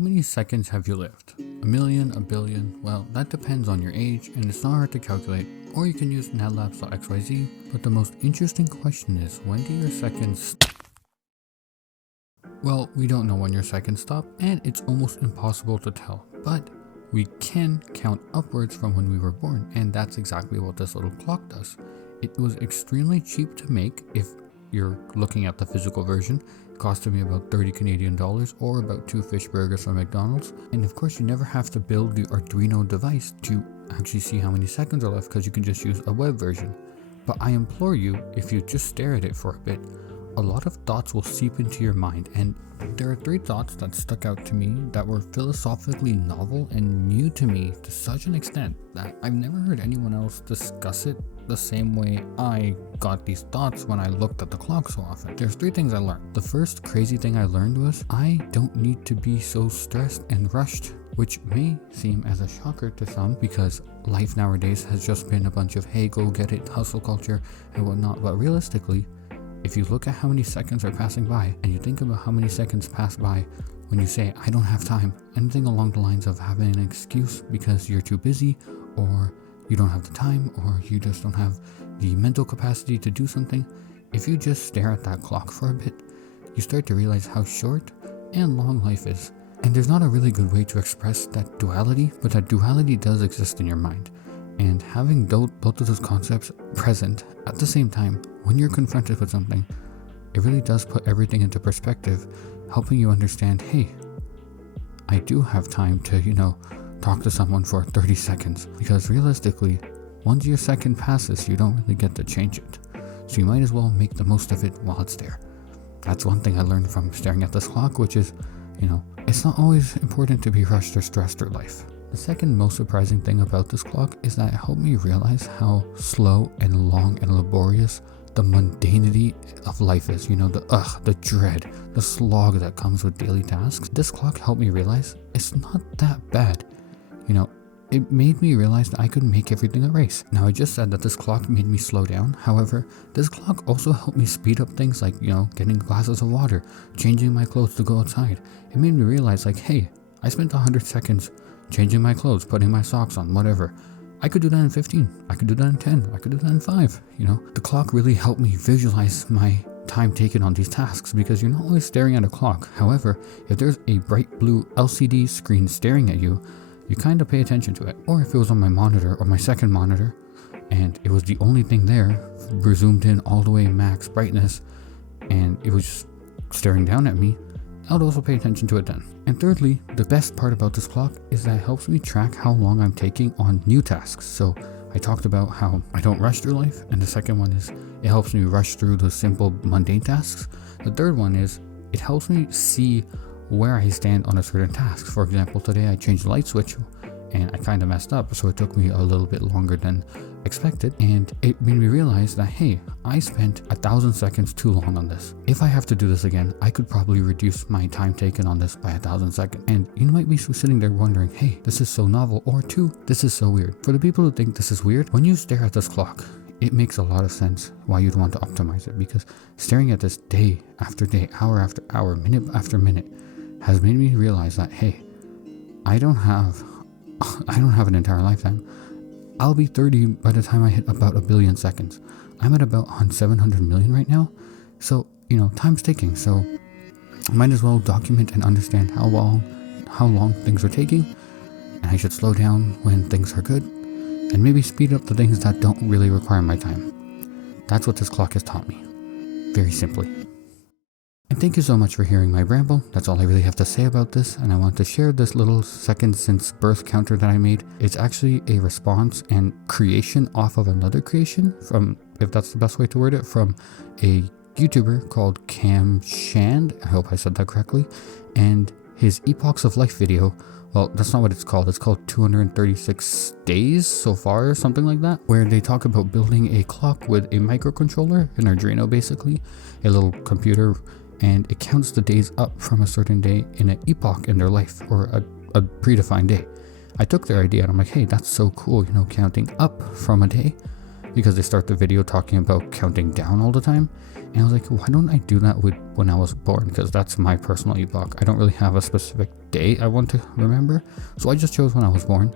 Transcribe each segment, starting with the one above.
many seconds have you lived? A million, a billion? Well, that depends on your age and it's not hard to calculate, or you can use netlabs.xyz, but the most interesting question is, when do your seconds Well, we don't know when your seconds stop, and it's almost impossible to tell, but we can count upwards from when we were born, and that's exactly what this little clock does. It was extremely cheap to make. If you're looking at the physical version, it costed me about 30 Canadian dollars or about 2 fish burgers from McDonald's. And of course, you never have to build the Arduino device to actually see how many seconds are left, because you can just use a web version. But I implore you, if you just stare at it for a bit, a lot of thoughts will seep into your mind, and there are 3 thoughts that stuck out to me that were philosophically novel and new to me to such an extent that I've never heard anyone else discuss it the same way I got these thoughts when I looked at the clock so often. There's 3 things I learned. The first crazy thing I learned was I don't need to be so stressed and rushed, which may seem as a shocker to some because life nowadays has just been a bunch of hey, go get it, hustle culture and whatnot. But realistically, if you look at how many seconds are passing by and you think about how many seconds pass by when you say, I don't have time, anything along the lines of having an excuse because you're too busy, or you don't have the time, or you just don't have the mental capacity to do something, if you just stare at that clock for a bit, you start to realize how short and long life is. And there's not a really good way to express that duality, but that duality does exist in your mind. And having both of those concepts present at the same time when you're confronted with something, it really does put everything into perspective, helping you understand, hey, I do have time to, talk to someone for 30 seconds. Because realistically, once your second passes, you don't really get to change it. So you might as well make the most of it while it's there. That's one thing I learned from staring at this clock, which is, it's not always important to be rushed or stressed through life. The second most surprising thing about this clock is that it helped me realize how slow and long and laborious the mundanity of life is. The dread, the slog that comes with daily tasks. This clock helped me realize it's not that bad. It made me realize that I could make everything a race. Now, I just said that this clock made me slow down. However, this clock also helped me speed up things like, getting glasses of water, changing my clothes to go outside. It made me realize hey, I spent 100 seconds changing my clothes, putting my socks on, whatever. I could do that in 15. I could do that in 10. I could do that in 5. The clock really helped me visualize my time taken on these tasks, because you're not always staring at a clock. However, if there's a bright blue LCD screen staring at you, you kind of pay attention to it. Or if it was on my monitor or my second monitor and it was the only thing there, zoomed in all the way max brightness, and it was just staring down at me, I would also pay attention to it then. And thirdly, the best part about this clock is that it helps me track how long I'm taking on new tasks. So I talked about how I don't rush through life, and the second one is it helps me rush through the simple mundane tasks. The third one is it helps me see where I stand on a certain task. For example, today I changed the light switch and I kind of messed up, so it took me a little bit longer than expected, and it made me realize that hey, I spent 1,000 seconds too long on this. If I have to do this again, I could probably reduce my time taken on this by 1,000 seconds. And you might be sitting there wondering, hey, this is so novel, or 2, this is so weird. For the people who think this is weird, when you stare at this clock, it makes a lot of sense why you'd want to optimize it, because staring at this day after day, hour after hour, minute after minute has made me realize that hey, I don't have an entire lifetime. I'll be 30 by the time I hit about 1 billion seconds. I'm at about 700 million right now. So, time's ticking. So I might as well document and understand how long things are taking. And I should slow down when things are good, and maybe speed up the things that don't really require my time. That's what this clock has taught me. Very simply. And thank you so much for hearing my ramble. That's all I really have to say about this, and I want to share this little second since birth counter that I made. It's actually a response and creation off of another creation from, if that's the best way to word it, from a YouTuber called Cam Shand. I hope I said that correctly. And his Epochs of Life video, well, that's not what it's called. It's called 236 Days So Far, or something like that, where they talk about building a clock with a microcontroller, an Arduino basically, a little computer, and it counts the days up from a certain day in an epoch in their life, or a predefined day. I took their idea and I'm like, hey, that's so cool, counting up from a day, because they start the video talking about counting down all the time. And I was like, why don't I do that with when I was born? Because that's my personal epoch. I don't really have a specific day I want to remember. So I just chose when I was born.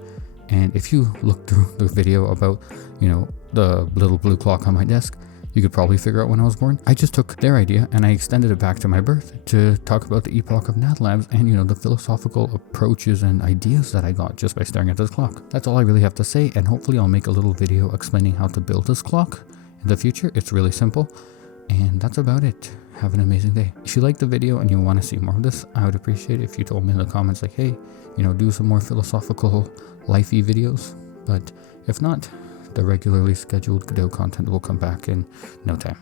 And if you look through the video about, the little blue clock on my desk, you could probably figure out when I was born. I just took their idea and I extended it back to my birth to talk about the epoch of Nat Labs and, the philosophical approaches and ideas that I got just by staring at this clock. That's all I really have to say, and hopefully I'll make a little video explaining how to build this clock in the future. It's really simple, and that's about it. Have an amazing day. If you like the video and you want to see more of this, I would appreciate it if you told me in the comments like, hey, do some more philosophical, lifey videos. But if not, the regularly scheduled video content will come back in no time.